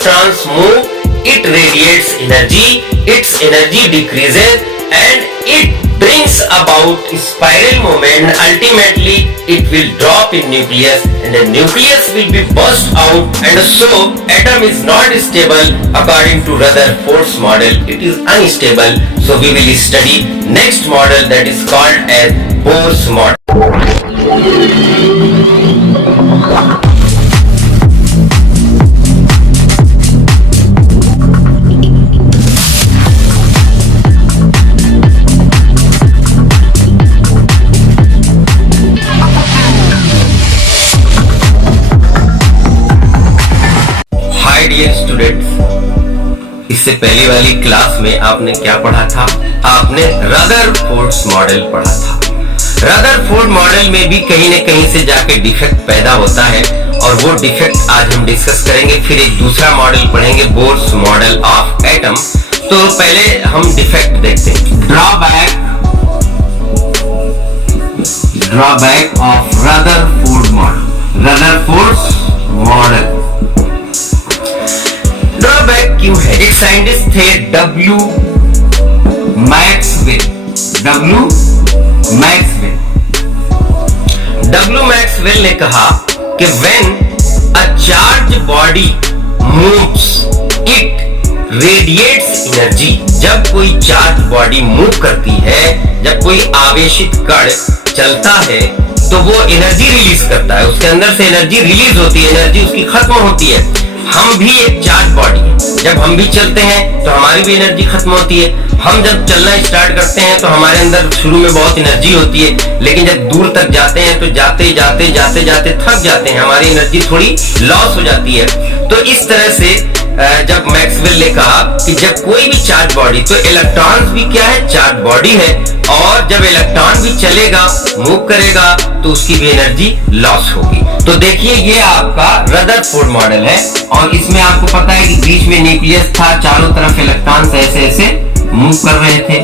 electrons move, it radiates energy, its energy decreases and it brings about spiral movement. Ultimately, it will drop in nucleus and the nucleus will be burst out, and so atom is not stable according to Rutherford's model. It is unstable. So we will study next model that is called as Bohr's model. Dear students, इससे पहले वाली class में आपने क्या पढ़ा था? आपने Rutherford's model पढ़ा था। रदरफोर्ड मॉडल में भी कहीं न कहीं से जाके डिफेक्ट पैदा होता है और वो डिफेक्ट आज हम डिस्कस करेंगे। फिर एक दूसरा मॉडल पढ़ेंगे, बोर्स मॉडल ऑफ एटम। तो पहले हम डिफेक्ट देखते हैं। Drawback of Rutherford model. Rutherford's model drawback क्यों है? एक साइंटिस्ट थे डब्ल्यू मैक्सवेल। डब्ल्यू मैक्सवेल ने कहा कि when a charge body moves it radiates energy. जब कोई चार्ज बॉडी मूव करती है, जब कोई आवेशित कण चलता है तो वो एनर्जी रिलीज करता है, उसके अंदर से एनर्जी रिलीज होती है, एनर्जी उसकी खत्म होती है। हम भी एक चार्ज बॉडी है, जब हम भी चलते हैं तो हमारी भी एनर्जी खत्म होती है। हम जब चलना स्टार्ट करते हैं तो हमारे अंदर शुरू में बहुत एनर्जी होती है, लेकिन जब दूर तक जाते हैं तो जाते जाते थक जाते हैं, हमारी एनर्जी थोड़ी लॉस हो जाती है। तो इस तरह से जब मैक्सवेल ने कहा कि जब कोई भी चार्ज बॉडी, तो इलेक्ट्रॉन्स भी क्या है? चार्ज बॉडी है, और जब इलेक्ट्रॉन भी चलेगा, मूव करेगा, तो उसकी भी एनर्जी लॉस होगी। तो देखिए, ये आपका रदरफोर्ड मॉडल है और इसमें आपको पता है कि बीच में न्यूक्लियस था, चारों तरफ इलेक्ट्रॉन्स ऐसे ऐसे मूव कर रहे थे,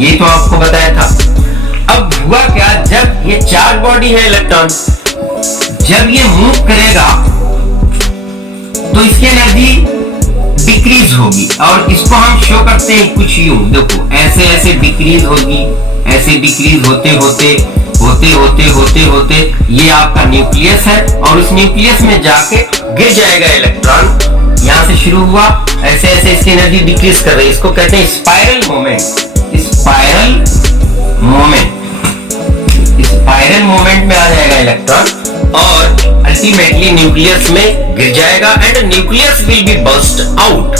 ये तो आपको बताया था। अब हुआ क्या, जब ये चार्ज बॉडी है इलेक्ट्रॉन, जब ये मूव करेगा तो इसकी एनर्जी डिक्रीज होगी, और इसको हम शो करते हैं कुछ यूं, देखो ऐसे ऐसे डिक्रीज होगी, ऐसे डिक्रीज होते होते ये आपका न्यूक्लियस है, और उस न्यूक्लियस में जाके गिर जाएगा इलेक्ट्रॉन। यहां से शुरू हुआ, ऐसे ऐसे इसकी एनर्जी डिक्रीज कर रही है, इसको कहते हैं स्पाइरल मोमेंट। स्पाइरल मोमेंट में आ जाएगा इलेक्ट्रॉन और अल्टीमेटली न्यूक्लियस में गिर जाएगा, and nucleus will be burst out.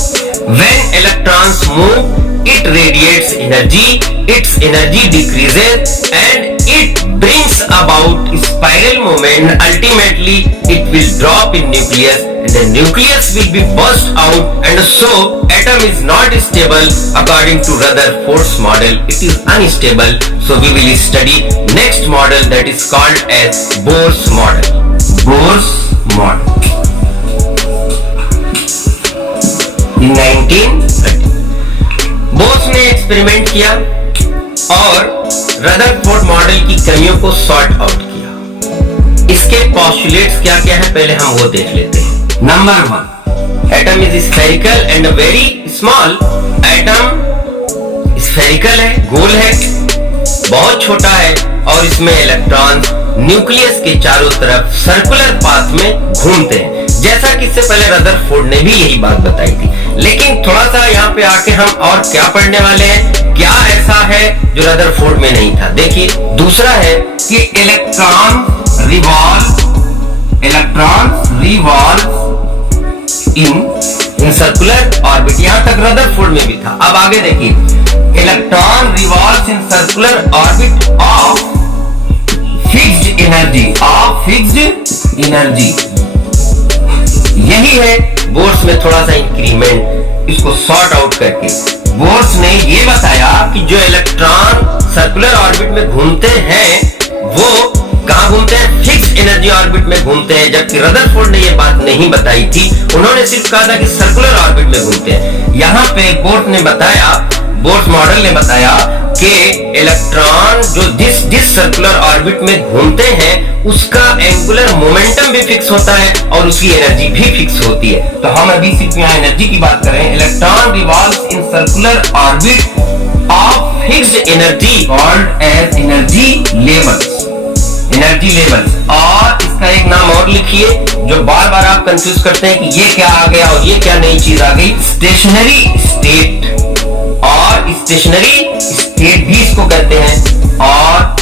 When electrons move, it radiates energy, its energy decreases and it brings about spiral movement. Ultimately, it will drop in nucleus and the nucleus will be burst out, and so atom is not stable according to Rutherford's model. It is unstable. So we will study next model that is called as Bohr's model. Bohr's model. In 1930 bourse ने experiment किया और Rutherford model की कमियों को sort out किया। इसके postulates क्या क्या है, पहले हम वो देख लेते हैं। Number 1, atom is spherical and very small. Atom spherical है, गोल है, बहुत छोटा है, और इसमें इलेक्ट्रॉन न्यूक्लियस के चारों तरफ सर्कुलर पाथ में घूमते हैं, जैसा कि इससे पहले रदरफोर्ड ने भी यही बात बताई थी। लेकिन थोड़ा सा यहाँ पे आके हम और क्या पढ़ने वाले हैं, क्या ऐसा है जो रदरफोर्ड में नहीं था। देखिए, दूसरा है कि इलेक्ट्रॉन रिवॉल्व इन सर्कुलर ऑर्बिट। यहां तक रदरफोर्ड में भी था। अब आगे देखिए, electron revolves in circular orbit of fixed energy. यही है बोर्स में थोड़ा सा इंक्रीमेंट, इसको सॉर्ट आउट करके बोर्स ने ये बताया कि जो इलेक्ट्रॉन सर्कुलर ऑर्बिट में घूमते हैं वो कहां घूमते हैं? फिक्स्ड एनर्जी ऑर्बिट में घूमते हैं, जबकि रदरफोर्ड ने ये बात नहीं बताई थी। उन्होंने सिर्फ कहा था कि सर्कुलर ऑर्बिट में घूमते हैं। यहाँ पे बोर्स ने बताया बोर्स मॉडल ने बताया कि इलेक्ट्रॉन जो जिस सर्कुलर ऑर्बिट में घूमते हैं उसका एंगुलर मोमेंटम भी फिक्स होता है और उसकी एनर्जी भी फिक्स होती है। तो हम अभी सिर्फ यहाँ एनर्जी की बात करें। Electron revolves in circular orbit of fixed energy called as energy levels. Energy levels, और इसका एक नाम और लिखिए जो बार बार आप कंफ्यूज करते हैं कि ये क्या आ गया और ये क्या नई चीज आ गई। स्टेशनरी स्टेट, और स्टेशनरी स्टेट भी इसको कहते हैं, और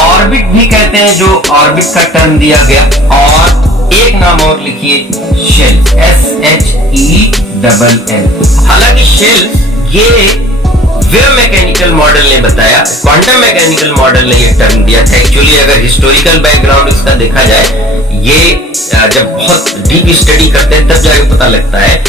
ऑर्बिट भी कहते हैं, जो ऑर्बिट का टर्म दिया गया। और एक नाम और लिखिए, शेल, SHELL। हालांकि शेल ये वेव मैकेनिकल मॉडल ने बताया, क्वांटम मैकेनिकल मॉडल ने ये टर्म दिया था। एक्चुअली अगर हिस्टोरिकल बैकग्राउंड इसका देखा जाए, ये जब बहुत डीप स्टडी करते हैं तब जाके पता लगता है।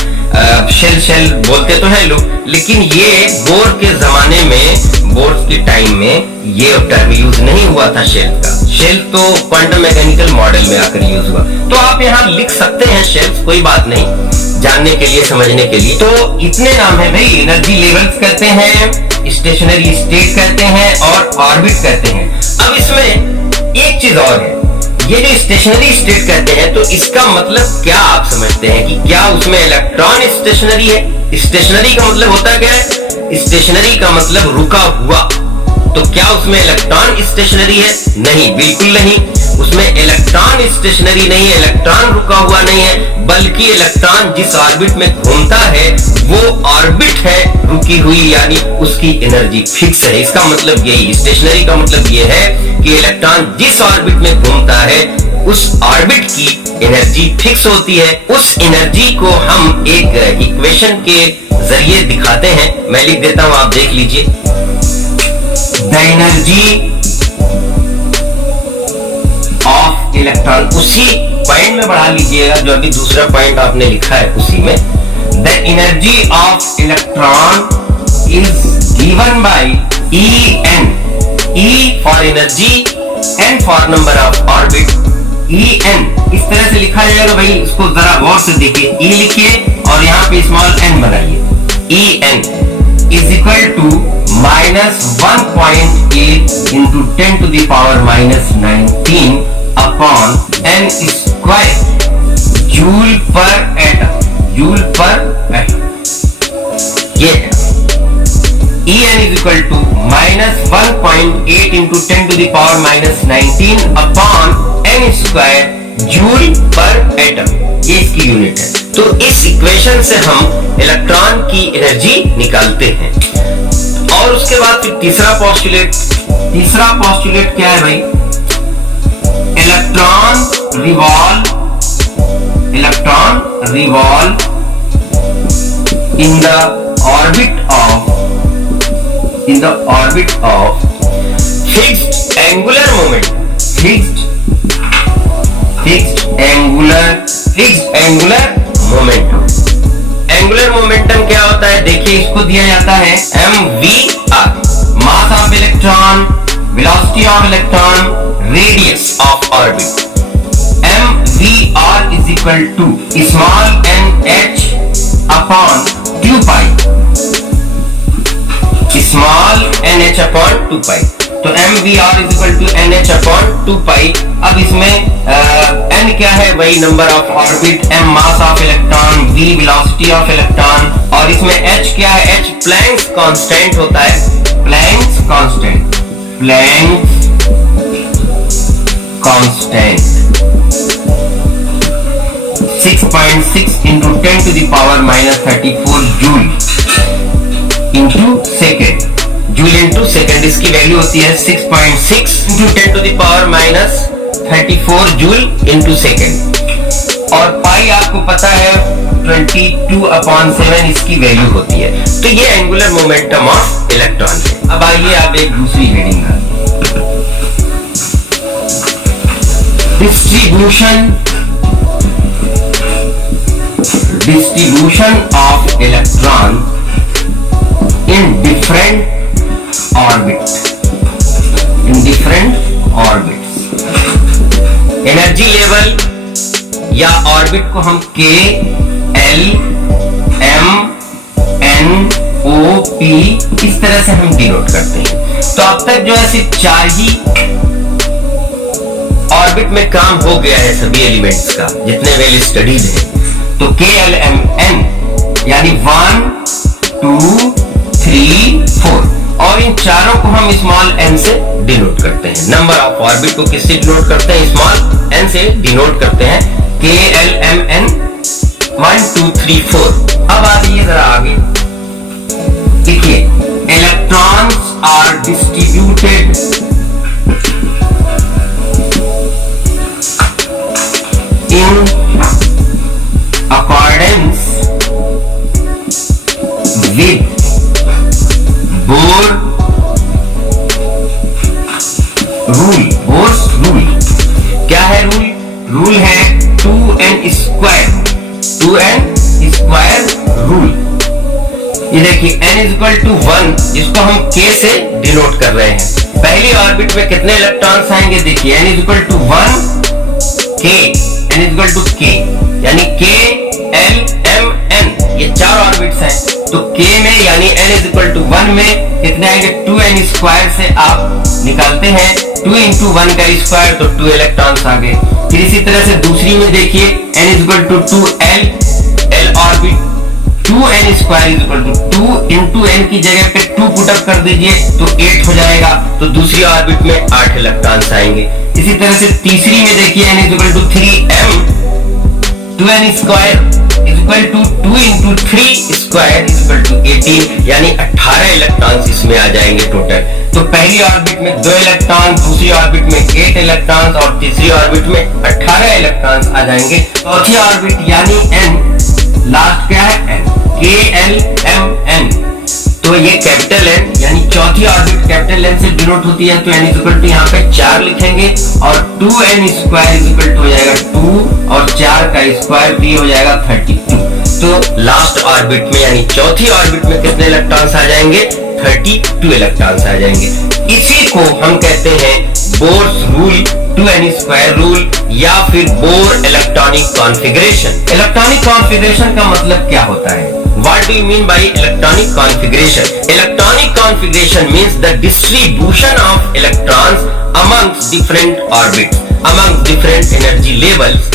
शेल बोलते तो हैं लोग, लेकिन ये बोर के जमाने में, बोर के टाइम में ये टर्म यूज नहीं हुआ था शेल का। शेल तो क्वांटम मैकेनिकल मॉडल में आकर यूज हुआ। तो आप यहाँ लिख सकते हैं शेल, कोई बात नहीं, जानने के लिए, समझने के लिए। तो इतने नाम है भाई। एनर्जी लेवल्स कहते हैं, स्टेशनरी स्टेट कहते हैं, और ऑर्बिट कहते हैं। अब इसमें एक चीज और है, ये जो स्टेशनरी स्टेट कहते हैं, तो इसका मतलब क्या आप समझते हैं कि क्या उसमें इलेक्ट्रॉन स्टेशनरी है? स्टेशनरी का मतलब होता क्या है? स्टेशनरी का मतलब रुका हुआ। तो क्या उसमें इलेक्ट्रॉन स्टेशनरी है? नहीं, बिल्कुल नहीं। उसमें इलेक्ट्रॉन स्टेशनरी नहीं है, इलेक्ट्रॉन रुका हुआ नहीं है, बल्कि इलेक्ट्रॉन जिस ऑर्बिट में घूमता है वो ऑर्बिट है रुकी हुई, यानी उसकी एनर्जी फिक्स है। इसका मतलब यही, स्टेशनरी का मतलब ये है कि इलेक्ट्रॉन जिस ऑर्बिट में घूमता है उस ऑर्बिट की एनर्जी फिक्स होती है। उस एनर्जी को हम एक इक्वेशन के जरिए दिखाते हैं। मैं लिख देता हूं, आप देख लीजिए। द एनर्जी ऑफ इलेक्ट्रॉन, उसी पॉइंट में बढ़ा लीजिएगा जो अभी दूसरा पॉइंट आपने लिखा है उसी में। The energy of electron is given by En, E for energy, N for number of orbit. En इस तरह से लिखा जाएगा भाई, इसको जरा गौर से देखिए। E लिखिए और यहाँ पे स्मॉल n बनाइए। En is equal to -1.8 into 10 to the power -19 upon n square joule पर एटम। जूल पर एटम ये है। En is equal to -1.8 into 10 to the power -19 upon n square joule पर एटम, ये इसकी यूनिट है। तो इस इक्वेशन से हम इलेक्ट्रॉन की एनर्जी निकालते हैं। और उसके बाद फिर तीसरा पोस्टुलेट क्या है भाई? Electron revolve in the orbit of fixed angular moment. Fixed angular momentum. Angular momentum क्या होता है? देखिए, इसको दिया जाता है mvr, mass of electron, velocity of electron, radius of orbit. mvr is equal to small nh upon 2 pi, small nh upon 2 pi। तो mvr is equal to nh upon 2 pi। अब इसमें n क्या है? वही number of orbit, m mass of electron, v velocity of electron, और इसमें h क्या है? h प्लैंक्स कांस्टेंट होता है। Planck's constant 6.6 into 10 to the power -34 joule into second. Joule into second, इसकी वैल्यू होती है 6.6 into 10 to the power -34 joule into second. और पाई आपको पता है 22/7 इसकी वैल्यू होती है। तो ये एंगुलर मोमेंटम ऑफ इलेक्ट्रॉन है। अब आइए आप एक दूसरी हेडिंग का distribution of electron in different orbits। Energy level या ऑर्बिट को हम K, L, M, N, O, P इस तरह से हम डिनोट करते हैं। तो अब तक जो है सिर्फ 4 ही ऑर्बिट में काम हो गया है सभी एलिमेंट्स का, जितने वेल स्टडीड है। तो KLMN यानी 1 2 3 4 और इन चारों को हम स्मॉल n से डिनोट करते हैं। नंबर ऑफ ऑर्बिट को किससे डिनोट करते हैं? स्मॉल n से डिनोट करते हैं। KLMN 1 2 3 4। अब आइए जरा आगे देखिए, electrons are distributed in accordance with Bohr rule। Bohr's rule क्या है? रूल है 2n स्क्वायर रूल। ये देखिए n इज इक्वल टू 1, जिसको हम k से डिनोट कर रहे हैं। पहली ऑर्बिट में कितने इलेक्ट्रॉन्स आएंगे? देखिए n is equal to 1 k, n is equal to k यानी K L M N, ये 4 ऑर्बिट्स हैं। तो k में यानी n इज इक्वल टू 1 में कितने आएंगे? 2n स्क्वायर से आप निकालते हैं 2 इंटू 1 का स्क्वायर, तो 2 इलेक्ट्रॉन्स आ गए। फिर इसी तरह से दूसरी में देखिए n is equal to 2l orbit 2n square is equal to 2 into n की जगह पे 2 पुटअप कर दीजिए तो 8 हो जाएगा। तो दूसरी ऑर्बिट में 8 इलेक्ट्रॉन्स आएंगे। इसी तरह से तीसरी में देखिए n is equal to 3m 2n square is equal to 2 into 3 square is equal to 18, यानी 18 इलेक्ट्रॉन्स इसमें आ जाएंगे टोटल। तो पहली ऑर्बिट में 2 इलेक्ट्रॉन, दूसरी ऑर्बिट में 8 इलेक्ट्रॉन्स और तीसरी ऑर्बिट में 18 इलेक्ट्रॉन्स आ जाएंगे। चौथी ऑर्बिट यानी n, लास्ट क्या है? n, KLMN। तो ये कैपिटल N यानी चौथी ऑर्बिट कैपिटल N से डिनोट होती है। तो n इज इक्वल टू यहाँ पे 4 लिखेंगे और 2n square is equal to हो जाएगा 2 और 4 का स्क्वायर भी हो जाएगा 32। तो लास्ट ऑर्बिट में यानी चौथी ऑर्बिट में कितने इलेक्ट्रॉन्स आ जाएंगे? 32 इलेक्ट्रॉन्स आ जाएंगे। इसी को हम कहते हैं bourse rule, 2n square rule या फिर bore electronic configuration. Electronic configuration का मतलब क्या होता है? What do you mean by electronic configuration? Electronic configuration means the distribution of electrons amongst different orbits, amongst different energy levels.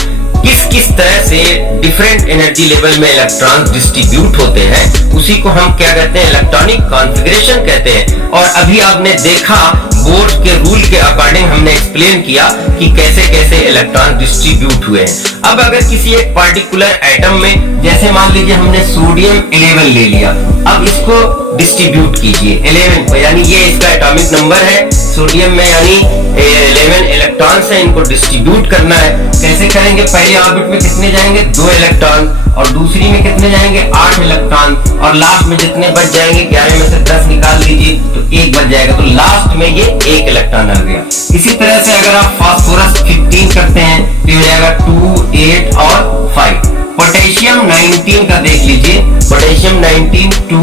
किस तरह से डिफरेंट एनर्जी लेवल में इलेक्ट्रॉन्स डिस्ट्रीब्यूट होते हैं, उसी को हम क्या कहते हैं? इलेक्ट्रॉनिक कॉन्फ़िगरेशन कहते हैं। और अभी आपने देखा बोर के रूल के अकॉर्डिंग हमने एक्सप्लेन किया कि कैसे कैसे इलेक्ट्रॉन डिस्ट्रीब्यूट हुए हैं। अब अगर किसी एक पार्टिकुलर एटम में, जैसे मान लीजिए हमने सोडियम 11 ले लिया, अब इसको डिस्ट्रीब्यूट कीजिए 11 को, यानी ये इसका एटॉमिक नंबर है सोडियम में, यानी 11 इलेक्ट्रॉन्स है, इनको डिस्ट्रीब्यूट करना है। कैसे करेंगे? पहली ऑर्बिट में कितने जाएंगे? 2 इलेक्ट्रॉन और दूसरी में कितने जाएंगे? 8 इलेक्ट्रॉन और लास्ट में जितने बच जाएंगे 11 में से 10 निकाल लीजिए तो 1 बच जाएगा। तो लास्ट में ये 1 इलेक्ट्रॉन आ गया। इसी तरह से अगर आप फास्फोरस 15 करते हैं तो हो जाएगा 2 8 और 5। पोटेशियम 19 का देख लीजिए, पोटेशियम 19 2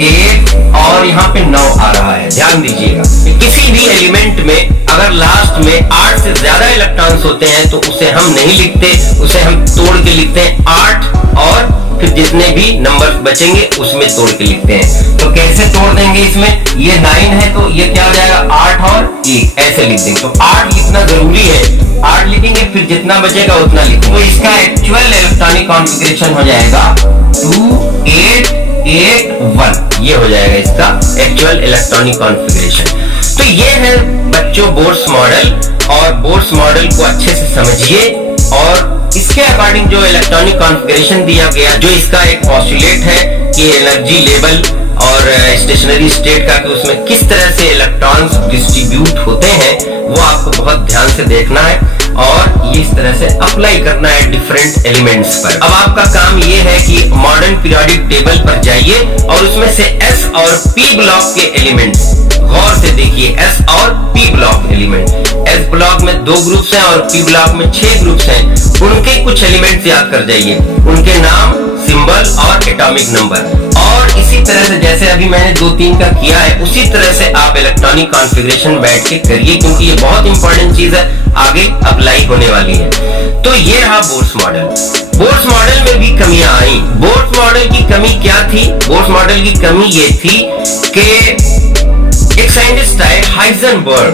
8 और यहाँ पे 9 आ रहा है। ध्यान दीजिएगा, किसी भी एलिमेंट में अगर लास्ट में 8 से ज्यादा इलेक्ट्रॉन्स होते हैं तो उसे हम नहीं लिखते, उसे हम तोड़ के लिखते हैं 8 और फिर जितने भी नंबर्स बचेंगे उसमें तोड़ के लिखते हैं। तो कैसे तोड़ देंगे? इसमें ये 9 है तो ये क्या हो जाएगा? 8 और 1 ऐसे लिख देंगे। तो 8 लिखना जरूरी है, 8 लिखेंगे फिर जितना बचेगा उतना लिखेंगे। तो इसका एक्चुअल इलेक्ट्रॉनिक कॉन्फ़िगरेशन हो जाएगा 2 8 8 1, ये हो जाएगा इसका एक्चुअल इलेक्ट्रॉनिक कॉन्फ़िगरेशन। तो ये है बच्चों बोर्स मॉडल, और बोर्स मॉडल को अच्छे से समझिए और इसके अकॉर्डिंग जो इलेक्ट्रॉनिक कॉन्फ़िगरेशन दिया गया, जो इसका एक पोस्टुलेट है कि एनर्जी लेवल और स्टेशनरी स्टेट का, कि उसमें किस तरह से इलेक्ट्रॉन्स डिस्ट्रीब्यूट होते हैं, वो आपको बहुत ध्यान से देखना है और ये इस तरह से अप्लाई करना है डिफरेंट एलिमेंट्स पर। अब आपका काम ये है कि मॉडर्न पीरियोडिक टेबल पर जाइए और उसमें से S और P ब्लॉक के एलिमेंट्स गौर से देखिए। S और P block element, S block में 2 ग्रुप्स हैं और P ब्लॉक में 6 ग्रुप्स हैं। उनके कुछ एलिमेंट्स याद कर जाइए, उनके नाम, सिंबल और एटॉमिक नंबर। और इसी इसी तरह से जैसे अभी मैंने 2-3 का किया है, उसी तरह से आप इलेक्ट्रॉनिक कॉन्फ़िगरेशन बैठ के करिए, क्योंकि ये बहुत इंपॉर्टेंट चीज है, आगे अप्लाई होने वाली है। तो ये रहा बोर्स मॉडल। बोर्स मॉडल में भी कमियां आई। बोर्स मॉडल की कमी क्या थी? बोर्स मॉडल की कमी ये थी कि एक साइंटिस्ट आए हाइजेनबर्ग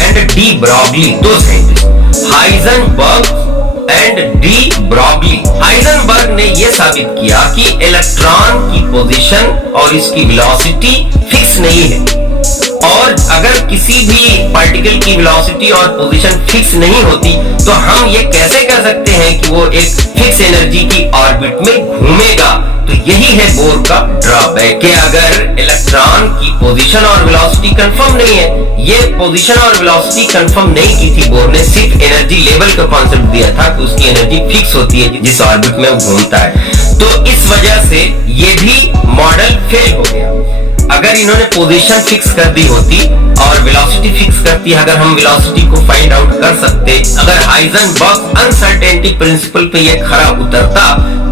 एंड डी ब्रॉगली, दो scientist, Heisenberg and de Broglie. Heisenberg ने यह साबित किया कि इलेक्ट्रॉन की पोजीशन और इसकी वेलोसिटी फिक्स नहीं है, और अगर किसी भी पार्टिकल की वेलोसिटी और पोजीशन फिक्स नहीं होती तो हम ये कैसे कह सकते हैं कि वो एक फिक्स एनर्जी की ऑर्बिट में घूमेगा? तो यही है बोर का ड्रॉबैक कि अगर इलेक्ट्रॉन की पोजीशन और वेलोसिटी कंफर्म नहीं है, ये पोजीशन और वेलोसिटी कंफर्म नहीं की थी बोर ने, सिर्फ एनर्जी लेवल का कॉन्सेप्ट दिया था कि उसकी एनर्जी फिक्स होती है जिस ऑर्बिट में वो घूमता है। तो इस वजह से ये भी मॉडल फेल हो गया। अगर इन्होंने पोजीशन फिक्स कर दी होती और वेलोसिटी फिक्स करती, अगर हम वेलोसिटी को फाइंड आउट कर सकते, अगर हाइजेनबर्ग अनसर्टेनिटी प्रिंसिपल पे ये खरा उतरता,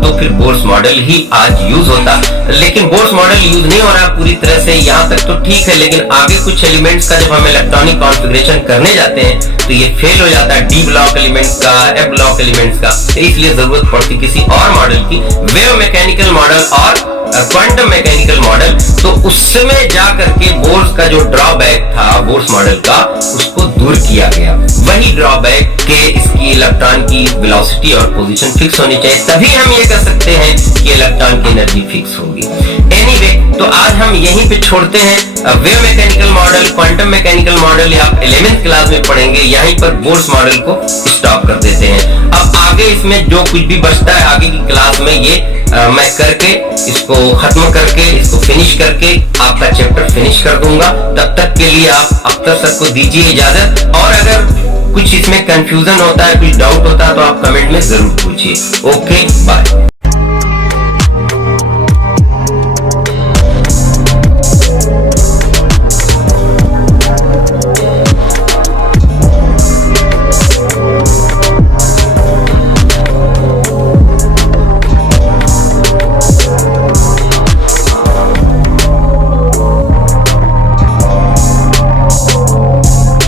तो फिर बोर्स मॉडल ही आज यूज होता। लेकिन बोर्स मॉडल यूज नहीं हो रहा पूरी तरह से, यहाँ तक तो ठीक है, लेकिन आगे कुछ एलिमेंट्स का जब हम इलेक्ट्रॉनिक कॉन्फ़िगरेशन करने जाते हैं तो ये फेल हो जाता है, डी ब्लॉक एलिमेंट्स का, एफ ब्लॉक एलिमेंट्स का। इसलिए जरूरत पड़ती किसी और मॉडल की, वेव मैकेनिकल मॉडल और क्वांटम मैकेनिकल मॉडल। तो उसमें जाकर के बोर्स का जो ड्रॉबैक था बोर्स मॉडल का, उसको दूर किया गया। वही ड्रॉबैक के इसकी इलेक्ट्रॉन की वेलोसिटी और पोजीशन फिक्स होनी चाहिए, तभी हम ये कर सकते हैं कि इलेक्ट्रॉन की एनर्जी फिक्स होगी। एनीवे, तो आज हम यहीं पे छोड़ते हैं। Wave mechanical model, quantum mechanical model या 11th क्लास में पढ़ेंगे, यहीं पर बोर्स मॉडल को स्टॉप कर देते हैं। अब आगे इसमें जो कुछ भी बचता है आगे की क्लास में ये मैं करके इसको खत्म करके इसको फिनिश करके आपका चैप्टर फिनिश कर दूंगा। तब तक के लिए आप अख्तर सर को दीजिए इजाजत, और अगर कुछ इसमें कंफ्यूजन होता है, कुछ डाउट होता है तो आप कमेंट में जरूर पूछिए। Okay, bye.